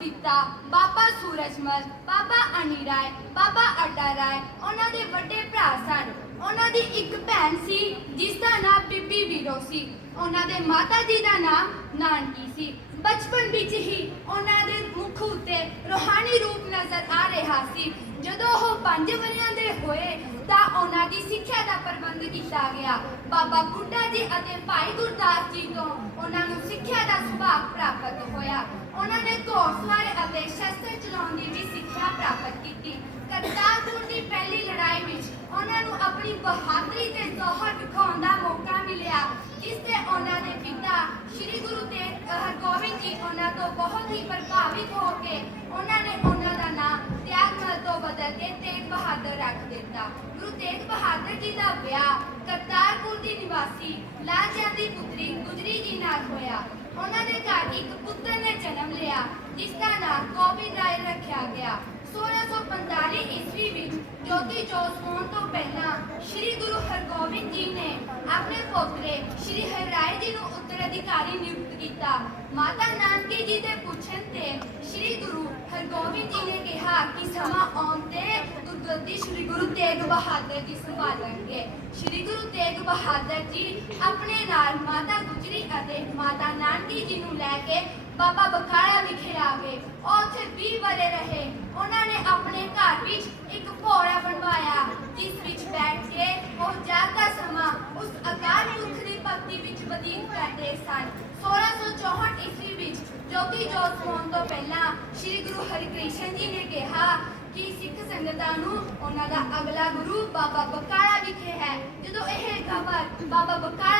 ਪਿਤਾ ਬਾਬਾ ਸੂਰਜਮਲ, ਬਾਬਾ ਅਨੀ ਰਾਏ ਬਾਬਾ ਅੱਡਾ ਰਾਏ ਉਹਨਾਂ ਦੇ ਵੱਡੇ ਭਰਾ ਸਨ। ਉਹਨਾਂ ਦੀ ਇੱਕ ਭੈਣ ਸੀ, ਜਿਸ ਦਾ ਨਾਮ ਬੀਬੀ ਵੀਰੋ ਸੀ। ਉਹਨਾਂ ਦੇ ਮਾਤਾ ਜੀ ਦਾ ਨਾਮ ਨਾਨਕੀ ਸੀ। ਬਚਪਨ ਵਿੱਚ ਹੀ ਉਹਨਾਂ ਦੇ ਮੁਖ ਉੱਤੇ ਰੋਹਾਨੀ ਰੂਪ ਨਜ਼ਰ ਆ ਰਿਹਾ ਸੀ। ਜਦੋਂ ਉਹ ਪੰਜ ਵਰਿਆਂ ਦੇ ਹੋਏ, ਤਾਂ ਉਹਨਾਂ ਦੀ ਸਿੱਖਿਆ ਦਾ ਪ੍ਰਬੰਧ ਕੀਤਾ ਗਿਆ। ਬਾਬਾ ਬੁੱਢਾ ਜੀ ਅਤੇ ਭਾਈ ਗੁਰਦਾਸ ਜੀ ਤੋਂ ਉਹਨਾਂ ਦਾ ਸੁਭਾਗ ਪ੍ਰਾਪਤ ਹੋਇਆ। ਉਹਨਾਂ ਨੇ ਘੋੜਸਵਾਰੀ ਅਤੇ ਸ਼ਸਤਰ ਚਲਾਉਣ ਦੀ ਵੀ ਸਿੱਖਿਆ ਪ੍ਰਾਪਤ ਕੀਤੀ। ਕਰਤਾਰਪੁਰ ਦੀ ਪਹਿਲੀ ਲੜਾਈ ਵਿੱਚ ਉਹਨਾਂ ਨੂੰ ਆਪਣੀ ਬਹਾਦਰੀ ਤੇ ਜ਼ੋਹਰ ਦਿਖਾਉਣ ਦਾ ਮੌਕਾ ਮਿਲਿਆ, ਜਿਸ ਤੇ ਉਹਨਾਂ ਦੇ ਪਿਤਾ ਸ੍ਰੀ ਗੁਰੂ ਤੇਗ ਹਰਗੋਬਿੰਦ ਜੀ ਉਹਨਾਂ ਤੋਂ ਬਹੁਤ ਹੀ ਪ੍ਰਭਾਵਿਤ ਹੋ ਕੇ ਉਹਨਾਂ ਨੇ ਉਹਨਾਂ ਦਾ ਨਾਮ ਤਿਆਗਮਲ ਤੋਂ ਬਦਲ ਕੇ ਤੇਗ ਬਹਾਦਰ ਰੱਖ ਦਿੱਤਾ। ਗੁਰੂ ਤੇਗ ਬਹਾਦਰ ਜੀ ਦਾ ਵਿਆਹ ਕਰਤਾਰਪੁਰ ਦੀ ਨਿਵਾਸੀ ਲਾਜਾ ਦੀ ਪੁੱਤਰੀ ਉਹਨਾਂ ਦੇ ਘਰ ਇੱਕ ਪੁੱਤਰ ਨੇ ਜਨਮ ਲਿਆ, ਜਿਸ ਦਾ ਨਾਮ ਗੋਬਿੰਦ ਰਾਏ ਰੱਖਿਆ ਗਿਆ। 1645 ਈਸਵੀ ਵਿੱਚ ਜੋਤੀ ਜੋਤ ਹੋਣ ਤੋਂ ਪਹਿਲਾਂ ਸ੍ਰੀ ਗੁਰੂ ਹਰਗੋਬਿੰਦ ਜੀ ਨੇ ਆਪਣੇ ਪੋਤਰੇ ਸ੍ਰੀ ਹਰਿਰਾਏ ਜੀ ਨੂੰ ਉੱਤਰਾਧਿਕਾਰੀ ਨਿਯੁਕਤ ਕੀਤਾ। ਮਾਤਾ ਨਾਨਕੀ ਜੀ ਦੇ ਪੁੱਛਣ ਤੇ ਸ੍ਰੀ ਗੁਰੂ ਹਰਗੋਬਿੰਦ ਜੀ ਨੇ ਕਿਹਾ ਕਿ ਸਮਾਂ ਆਉਣ ਤੇ ਗੁਰਗੱਦੀ ਸ੍ਰੀ ਗੁਰੂ ਤੇਗ ਬਹਾਦਰ ਜੀ ਸੰਭਾਲਣਗੇ। ਸ੍ਰੀ ਗੁਰੂ ਤੇਗ ਬਹਾਦਰ ਜੀ ਆਪਣੇ ਨਾਲ ਮਾਤਾ ਗੁਜਰੀ ਅਤੇ ਮਾਤਾ ਨਾਨਕੀ ਜੀ ਨੂੰ ਲੈ ਕੇ ਬਾਬਾ ਬਕਾਲਾ ਵਿਖੇ ਆ ਗਏ। ਉਹ ਉੱਥੇ 20 ਵਰੇ ਰਹੇ। ਉਹਨਾਂ ਨੇ ਆਪਣੇ ਘਰ ਵਿੱਚ ਇੱਕ ਘੋੜਾ ਬਣਵਾਇਆ, ਜਿਸ ਵਿੱਚ ਬੈਠ ਕੇ ਉਹ ਜ਼ਿਆਦਾ ਸਮਾਂ ਉਸ ਅਕਾਲ ਪੁਰਖ ਦੀ ਭਗਤੀ ਵਿੱਚ ਬਤੀਤ ਕਰਦੇ ਸਨ। 1664 ਈਸਵੀ ਵਿੱਚ ਜੋਤੀ ਜੋਤ ਹੋਣ ਤੋਂ ਪਹਿਲਾਂ ਸ੍ਰੀ ਗੁਰੂ ਹਰਿਕ੍ਰਿਸ਼ਨ ਜੀ ਨੇ ਕਿਹਾ ਕਿ ਸਿੱਖ ਸੰਗਤਾਂ ਨੂੰ ਉਹਨਾਂ ਦਾ ਅਗਲਾ ਗੁਰੂ ਬਾਬਾ ਬਕਾਲਾ ਵਿਖੇ ਹੈ। ਜਦੋਂ ਇਹ ਖਬਰ ਬਾਬਾ ਬਕਾਲਾ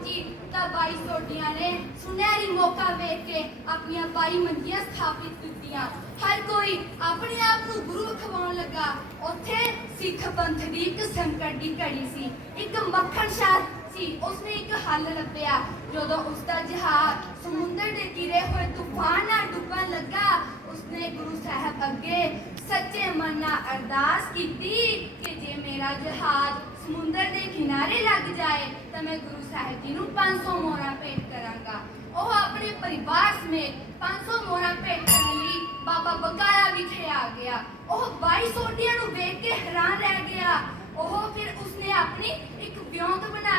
ਪਹੁੰਚੀ ਤਾਂ ਬਾਈ ਸੋਡੀਆਂ ਨੇ ਸੁਨਹਿਰੀ ਮੌਕਾ ਵੇਖ ਕੇ ਆਪਣੀਆਂ ਬਾਈ ਮੰਜੀਆਂ ਸਥਾਪਿਤ ਕੀਤੀਆਂ। ਹਰ ਕੋਈ ਆਪਣੇ ਆਪ ਨੂੰ ਗੁਰੂ ਖਵਾਉਣ ਲੱਗਾ। ਉੱਥੇ ਸਿੱਖ ਪੰਥ ਦੀ ਇੱਕ ਸੰਕਟ ਦੀ ਘੜੀ ਸੀ। ਇੱਕ ਮੱਖਣ ਸ਼ਾਹ ਸੀ, ਉਸਨੇ ਇੱਕ ਹੱਲ ਲੱਭਿਆ। ਜਦੋਂ ਉਸ ਦਾ ਜਹਾਜ਼ ਸਮੁੰਦਰ ਦੇ ਘਿਰੇ ਹੋਏ ਤੂਫਾਨ ਨਾਲ ਡੁੱਬਣ ਲੱਗਾ, ਉਸਨੇ ਗੁਰੂ ਸਾਹਿਬ ਅੱਗੇ ਸੱਚੇ ਮਨ ਨਾਲ ਅਰਦਾਸ ਕੀਤੀ ਕਿ ਜੇ ਮੇਰਾ ਜਹਾਜ਼ ਸਮੁੰਦਰ ਦੇ ਕਿਨਾਰੇ ਲੱਗ ਜਾਏ, ਤਾਂ ਮੈਂ ਗੁਰੂ ਸਾਹਿਬ ਜੀ ਨੂੰ 500 ਮੋਹਰਾਂ ਭੇਟ ਕਰਾਂਗਾ। ਉਹ ਆਪਣੇ ਪਰਿਵਾਰ ਸਮੇਤ 500 ਮੋਹਰਾਂ ਭੇਟ ਕਰਨ ਲਈ ਬਾਬਾ ਬਕਾਲਾ ਵਿਖੇ ਆ ਗਿਆ। ਉਹ 22 ਸੋਟੀਆਂ ਨੂੰ ਵੇਖ ਕੇ ਹੈਰਾਨ ਰਹਿ ਗਿਆ। ਉਹ ਫਿਰ ਉਸਨੇ ਆਪਣੀ ਇੱਕ ਵਿਉਂਤ ਬਣਾ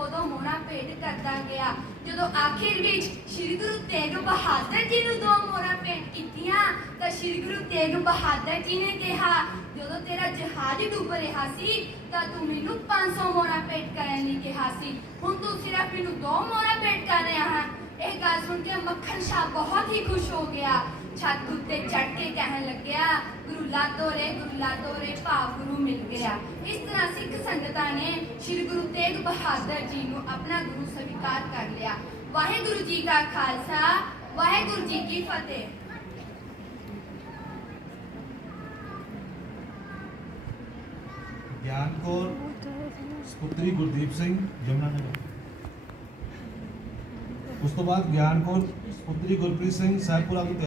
ਗੁਰੂ ਨੂੰ ਭੇਟ ਕਰਦਾ ਗਿਆ। ਜਦੋਂ ਆਖਿਰ ਵਿੱਚ ਸ੍ਰੀ ਗੁਰੂ ਤੇਗ ਬਹਾਦਰ ਜੀ ਨੂੰ ਦੋ ਮੋਹਰਾਂ ਭੇਟ ਕੀਤੀਆਂ, ਤਾਂ ਸ੍ਰੀ ਗੁਰੂ ਤੇਗ ਬਹਾਦਰ ਜੀ ਨੇ ਕਿਹਾ, ਜਦੋਂ ਤੇਰਾ ਜਹਾਜ਼ ਡੁੱਬ ਰਿਹਾ ਸੀ, ਤਾਂ ਤੂੰ ਮੈਨੂੰ 500 ਮੋਹਰਾਂ ਭੇਟ ਕਰਨ ਲਈ ਕਿਹਾ ਸੀ। ਹੁਣ ਤੂੰ ਸਿਰਫ ਮੈਨੂੰ ਦੋ ਮੋਹਰਾਂ ਭੇਟ ਕਰ ਰਿਹਾ ਹੈ। ਇਹ ਗੱਲ ਸੁਣ ਕੇ ਮੱਖਣ ਸ਼ਾਹ ਬਹੁਤ ਹੀ ਖੁਸ਼ ਹੋ ਗਿਆ। ਛੱਤ ਉੱਤੇ ਚੜ ਕੇ ਕਹਿਣ ਲੱਗਿਆ, ਗੁਰੂ ਲਾਦੋ ਰੇ, ਗੁਰੂ ਲਾਦੋ ਰੇ ਭਾਵ ਗੁਰੂ ਮਿਲ ਗਿਆ ਇਸ ਤਰ੍ਹਾਂ ਸਿੱਖ ਸੰਗਤਾਂ ਨੇ ਸ੍ਰੀ ਗੁਰੂ ਤੇਗ ਬਹਾਦਰ ਜੀ ਨੂੰ ਆਪਣਾ ਗੁਰੂ ਸਵੀਕਾਰ ਕਰ ਲਿਆ ਵਾਹਿਗੁਰੂ ਜੀ ਕਾ ਖਾਲਸਾ ਵਾਹਿਗੁਰੂ ਜੀ ਕੀ ਫਤਿਹ ਗਿਆਨ ਕੌਰ ਸੁਪੁੱਤਰੀ ਗੁਰਦੀਪ ਸਿੰਘ ਯਮੁਨਾਨਗਰ ਉਸ ਤੋਂ ਬਾਅਦ ਗਿਆਨ ਕੌਰ ਸੁਪੁੱਤਰੀ ਗੁਰਪ੍ਰੀਤ ਸਿੰਘ ਸਹਿਬਪੁਰਾ ਤੋਂ